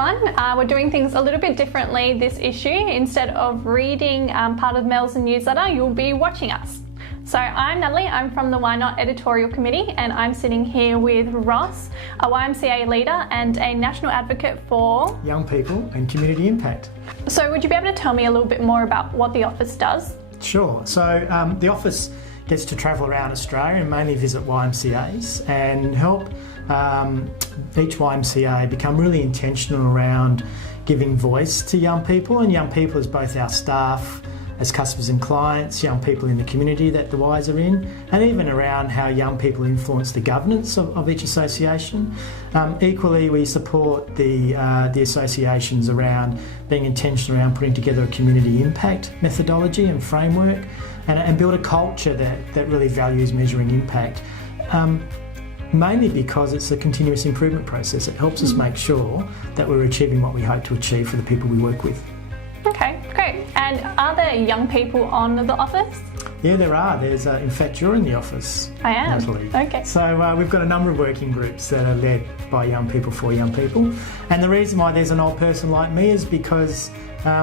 everyone. We're doing things a little bit differently this issue. Instead of reading part of Mel's newsletter, you'll be watching us. So I'm Natalie, I'm from the Why Not editorial committee, and I'm sitting here with Ross, a YMCA leader and a national advocate for young people and community impact. So would you be able to tell me a little bit more about what the office does? Sure. So the office gets to travel around Australia and mainly visit YMCAs and help each YMCA become really intentional around giving voice to young people, and young people as both our staff, as customers and clients, young people in the community that the Ys are in, and even around how young people influence the governance of each association. Equally, we support the associations around being intentional around putting together a community impact methodology and framework, and build a culture that really values measuring impact. Mainly because it's a continuous improvement process. It helps us make sure that we're achieving what we hope to achieve for the people we work with. Okay, great. And are there young people on the office? Yeah, there are. There's, in fact, you're in the office, I am. Natalie. Okay. So we've got a number of working groups that are led by young people for young people. And the reason why there's an old person like me is because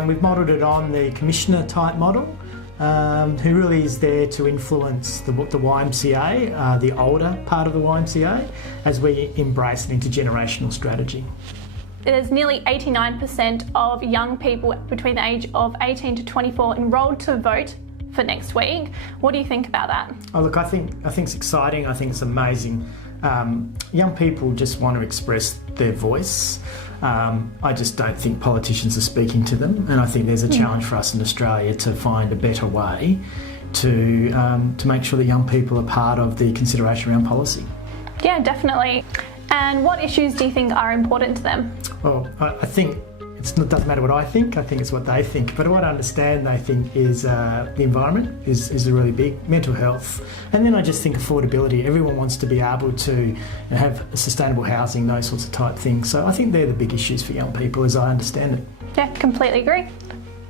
we've modelled it on the commissioner type model. Who really is there to influence the YMCA, the older part of the YMCA, as we embrace an intergenerational strategy. There's nearly 89% of young people between the age of 18 to 24 enrolled to vote for next week. What do you think about that? Oh, look, I think it's exciting. I think it's amazing. Young people just want to express their voice. I just don't think politicians are speaking to them, and I think there's a challenge for us in Australia to find a better way to make sure that young people are part of the consideration around policy. Yeah, definitely. And what issues do you think are important to them? Well, I think it doesn't matter what I think it's what they think. But what I understand they think is the environment is a really big, mental health. And then I just think affordability. Everyone wants to be able to have sustainable housing, those sorts of type things. So I think they're the big issues for young people as I understand it. Yeah, completely agree.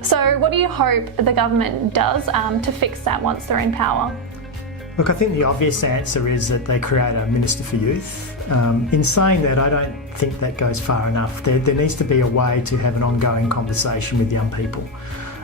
So what do you hope the government does to fix that once they're in power? Look, I think the obvious answer is that they create a Minister for Youth. In saying that, I don't think that goes far enough. There needs to be a way to have an ongoing conversation with young people.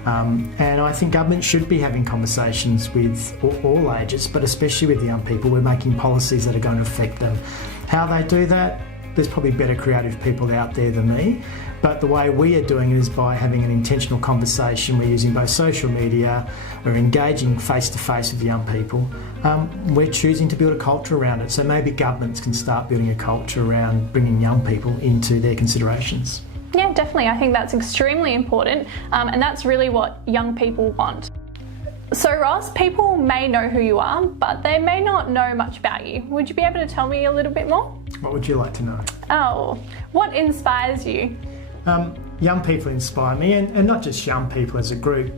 And I think government should be having conversations with all ages, but especially with young people. We're making policies that are going to affect them. How they do that, there's probably better creative people out there than me. But the way we are doing it is by having an intentional conversation. We're using both social media, we're engaging face-to-face with young people. We're choosing to build a culture around it. So maybe governments can start building a culture around bringing young people into their considerations. Yeah, definitely. I think that's extremely important, and that's really what young people want. So Ross, people may know who you are, but they may not know much about you. Would you be able to tell me a little bit more? What would you like to know? Oh, what inspires you? Young people inspire me, and not just young people as a group.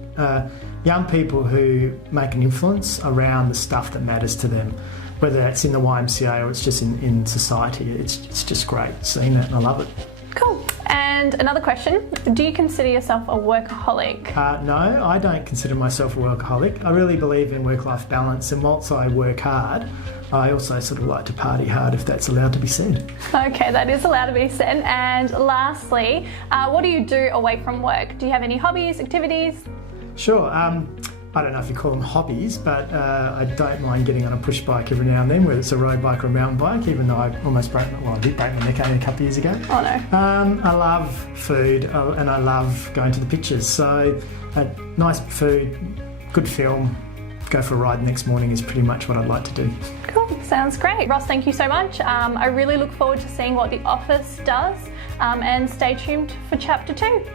Young people who make an influence around the stuff that matters to them, whether it's in the YMCA or it's just in society. It's just great seeing that, and I love it. Cool. And another question, do you consider yourself a workaholic? No, I don't consider myself a workaholic. I really believe in work-life balance, and whilst I work hard, I also sort of like to party hard, if that's allowed to be said. Okay, that is allowed to be said. And lastly, what do you do away from work? Do you have any hobbies, activities? Sure. I don't know if you call them hobbies, but I don't mind getting on a push bike every now and then, whether it's a road bike or a mountain bike, even though I almost broke I did break my neck only a couple of years ago. Oh no. I love food and I love going to the pictures. So nice food, good film, go for a ride the next morning is pretty much what I'd like to do. Cool, sounds great. Ross, thank you so much. I really look forward to seeing what the office does, and stay tuned for Chapter 2.